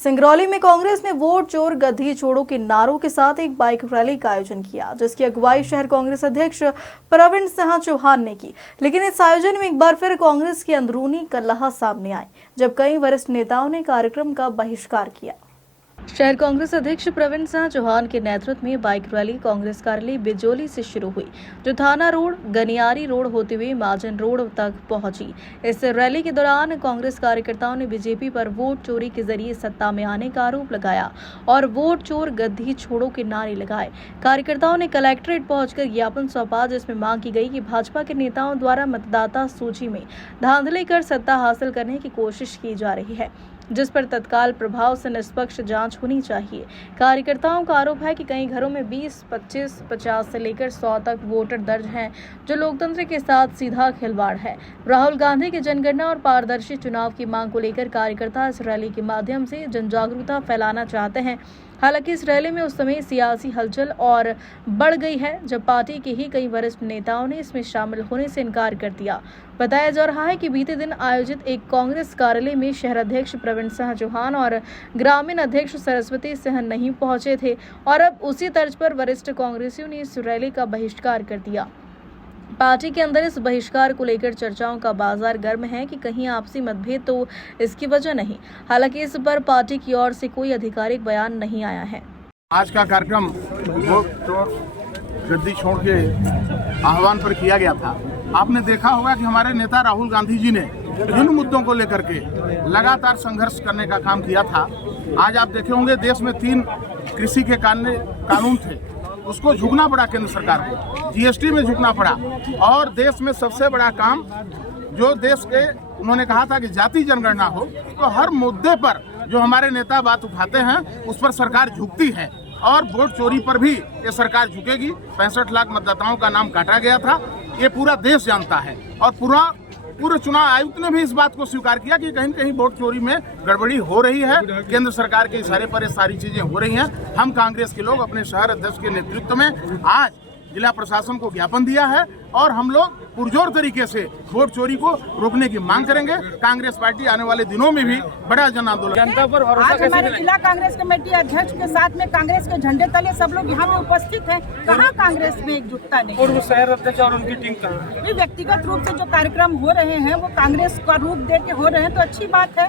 सिंगरौली में कांग्रेस ने वोट चोर गद्दी छोड़ो के नारों के साथ एक बाइक रैली का आयोजन किया, जिसकी अगुवाई शहर कांग्रेस अध्यक्ष प्रवीण सिंह चौहान ने की। लेकिन इस आयोजन में एक बार फिर कांग्रेस की अंदरूनी कलह सामने आई, जब कई वरिष्ठ नेताओं ने कार्यक्रम का बहिष्कार किया। शहर कांग्रेस अध्यक्ष प्रवीण सिंह चौहान के नेतृत्व में बाइक रैली कांग्रेस कार्यालय बिजोली से शुरू हुई, जो थाना रोड, गनियारी रोड होते हुए महाजन रोड तक पहुंची। इस रैली के दौरान कांग्रेस कार्यकर्ताओं ने बीजेपी पर वोट चोरी के जरिए सत्ता में आने का आरोप लगाया और वोट चोर गद्दी छोड़ो के नारे लगाए। कार्यकर्ताओं ने कलेक्ट्रेट पहुंचकर ज्ञापन सौंपा, जिसमें मांग की गई कि भाजपा के नेताओं द्वारा मतदाता सूची में धांधली कर सत्ता हासिल करने की कोशिश की जा रही है, जिस पर तत्काल प्रभाव से निष्पक्ष जांच होनी चाहिए। कार्यकर्ताओं का आरोप है कि कई घरों में 20, 25, 50 से लेकर 100 तक वोटर दर्ज हैं, जो लोकतंत्र के साथ सीधा खिलवाड़ है। राहुल गांधी की जनगणना और पारदर्शी चुनाव की मांग को लेकर कार्यकर्ता इस रैली के माध्यम से जनजागरूकता फैलाना चाहते हैं। हालांकि इस रैली में उस समय सियासी हलचल और बढ़ गई है, जब पार्टी के ही कई वरिष्ठ नेताओं ने इसमें शामिल होने से इनकार कर दिया। बताया जा रहा है कि बीते दिन आयोजित एक कांग्रेस कार्यालय में शहर अध्यक्ष प्रवीण सिंह चौहान और ग्रामीण अध्यक्ष सरस्वती सिंह नहीं पहुंचे थे और अब उसी तर्ज पर वरिष्ठ कांग्रेसियों ने इस रैली का बहिष्कार कर दिया। पार्टी के अंदर इस बहिष्कार को लेकर चर्चाओं का बाजार गर्म है कि कहीं आपसी मतभेद तो इसकी वजह नहीं। हालांकि इस पर पार्टी की ओर से कोई आधिकारिक बयान नहीं आया है। आज का कार्यक्रम वोट चोर गद्दी छोड़ के आह्वान पर किया गया था। आपने देखा होगा कि हमारे नेता राहुल गांधी जी ने विभिन्न मुद्दों को लेकर के लगातार संघर्ष करने का काम किया था। आज आप देखे होंगे देश में 3 कृषि के कानून थे, उसको झुकना पड़ा केंद्र सरकार को, जीएसटी में झुकना पड़ा। और देश में सबसे बड़ा काम जो देश के उन्होंने कहा था कि जाति जनगणना हो, तो हर मुद्दे पर जो हमारे नेता बात उठाते हैं उस पर सरकार झुकती है और वोट चोरी पर भी ये सरकार झुकेगी। 65 लाख मतदाताओं का नाम काटा गया था, ये पूरा देश जानता है और पूर्व चुनाव आयुक्त ने भी इस बात को स्वीकार किया कि कहीं न कहीं वोट चोरी में गड़बड़ी हो रही है। केंद्र सरकार के इशारे पर ये सारी चीजें हो रही हैं। हम कांग्रेस के लोग अपने शहर अध्यक्ष के नेतृत्व में आज जिला प्रशासन को ज्ञापन दिया है और हम लोग पुरजोर तरीके से वोट चोरी को रोकने की मांग करेंगे। कांग्रेस पार्टी आने वाले दिनों में भी बड़ा जन आंदोलन जनता पर भरोसा आज हमारे जिला कांग्रेस कमेटी अध्यक्ष के साथ में कांग्रेस के झंडे तले सब लोग यहाँ पे उपस्थित हैं। कहाँ कांग्रेस में एकजुटता नहीं? पूर्व शहर अध्यक्ष और उनकी टीम का व्यक्तिगत रूप से जो कार्यक्रम हो रहे हैं वो कांग्रेस का रूप दे के हो रहे हैं, तो अच्छी बात है,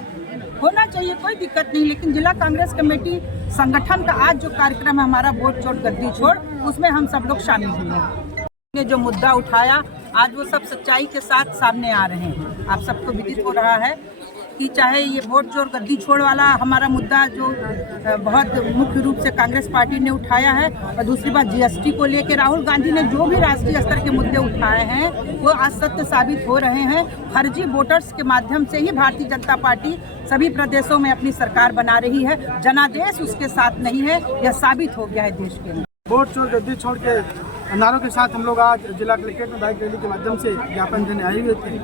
होना चाहिए, कोई दिक्कत नहीं। लेकिन जिला कांग्रेस कमेटी संगठन का आज जो कार्यक्रम है हमारा वोट चोर गद्दी छोड़, उसमें हम सब लोग शामिल हुए हैं। ने जो मुद्दा उठाया आज वो सब सच्चाई के साथ सामने आ रहे हैं। आप सबको विदित हो रहा है कि चाहे ये वोट चोर गद्दी छोड़ वाला हमारा मुद्दा जो बहुत मुख्य रूप से कांग्रेस पार्टी ने उठाया है, और दूसरी बात जीएसटी को लेकर राहुल गांधी ने जो भी राष्ट्रीय स्तर के मुद्दे उठाए हैं वो आज सत्य साबित हो रहे हैं। फर्जी वोटर्स के माध्यम से ही भारतीय जनता पार्टी सभी प्रदेशों में अपनी सरकार बना रही है। जनादेश उसके साथ नहीं है, यह साबित हो गया है देश के लिए। वोट चोर गद्दी छोड़ के नारों के साथ हम लोग आज जिला कलेक्ट्रेट में बाइक रैली के माध्यम से ज्ञापन देने आए हुए थे।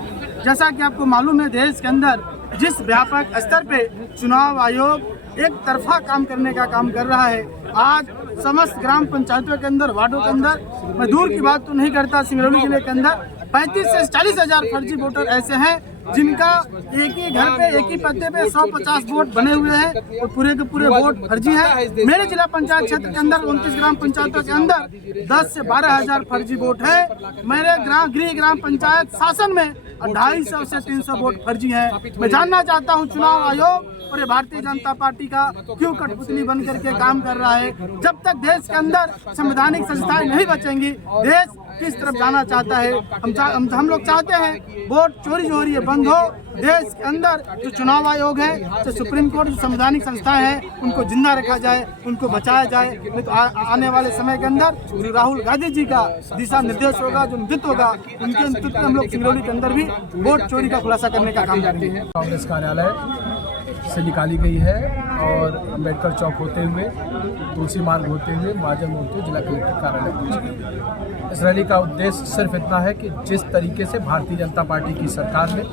जैसा कि आपको मालूम है, देश के अंदर जिस व्यापक स्तर पे चुनाव आयोग एक तरफा काम करने का काम कर रहा है, आज समस्त ग्राम पंचायतों के अंदर, वार्डों के अंदर, मैं दूर की बात तो नहीं करता, सिंगरौली जिले के अंदर 35 से 40 हजार फर्जी वोटर ऐसे हैं जिनका एक ही घर पे एक ही पत्ते पे 150 वोट बने हुए हैं और पूरे के पूरे वोट फर्जी है। मेरे जिला पंचायत क्षेत्र के अंदर 29 ग्राम पंचायतों के अंदर 10 से 12 हजार फर्जी वोट है। मेरे गृह ग्राम पंचायत शासन में 250 से 300 वोट फर्जी है। मैं जानना चाहता हूँ चुनाव आयोग और ये भारतीय जनता पार्टी का क्यों कठपुतली बन करके काम कर रहा है? जब तक देश के अंदर संवैधानिक संस्थाएं नहीं बचेंगी, देश किस तरफ जाना चाहता है? हम लोग चाहते हैं वोट चोरी जो हो रही है बंद हो। देश के अंदर जो चुनाव आयोग है, जो सुप्रीम कोर्ट, जो संवैधानिक संस्थाएं हैं, उनको जिंदा रखा जाए, उनको बचाया जाए। नहीं तो आने वाले समय के अंदर जो राहुल गांधी जी का दिशा निर्देश होगा, जो नेतृत्व होगा, उनके नेतृत्व में हम लोग सिंगरौली के अंदर भी वोट चोरी का खुलासा करने का काम करेंगे। कांग्रेस कार्यालय से निकाली गई है और अम्बेडकर चौक होते हुए, तुलसी मार्ग होते हुए, महाजन होते हुए जिला कलेक्टर कार्यालय पहुंची। इस रैली का उद्देश्य सिर्फ इतना है कि जिस तरीके से भारतीय जनता पार्टी की सरकार ने,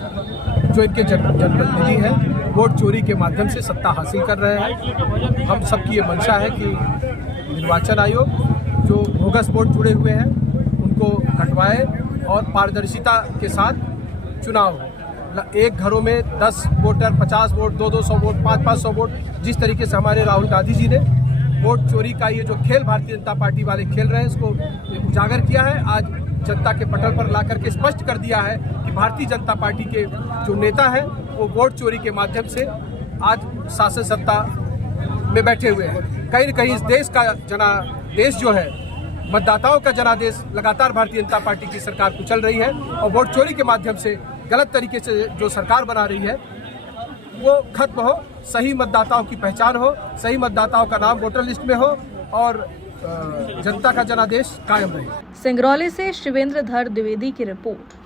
जो इनके जनप्रतिनिधि हैं, वोट चोरी के माध्यम से सत्ता हासिल कर रहे हैं, हम सबकी ये मंशा है कि निर्वाचन आयोग जो बोगस वोट जुड़े हुए हैं उनको हटवाए और पारदर्शिता के साथ चुनाव हो। एक घरों में 10 वोटर, 50 वोट, 200 वोट, 500 वोट, जिस तरीके से हमारे राहुल गांधी जी ने वोट चोरी का ये जो खेल भारतीय जनता पार्टी वाले खेल रहे हैं, इसको उजागर किया है। आज जनता के पटल पर ला करके स्पष्ट कर दिया है कि भारतीय जनता पार्टी के जो नेता हैं वो वोट चोरी के माध्यम से आज शासन सत्ता में बैठे हुए हैं। कहीं न कहीं इस देश का जनादेश जो है, मतदाताओं का जनादेश लगातार भारतीय जनता पार्टी की सरकार कुचल रही है और वोट चोरी के माध्यम से गलत तरीके से जो सरकार बना रही है वो खत्म हो, सही मतदाताओं की पहचान हो, सही मतदाताओं का नाम वोटर लिस्ट में हो और जनता का जनादेश कायम रहे। सिंगरौली से शिवेंद्र धर द्विवेदी की रिपोर्ट।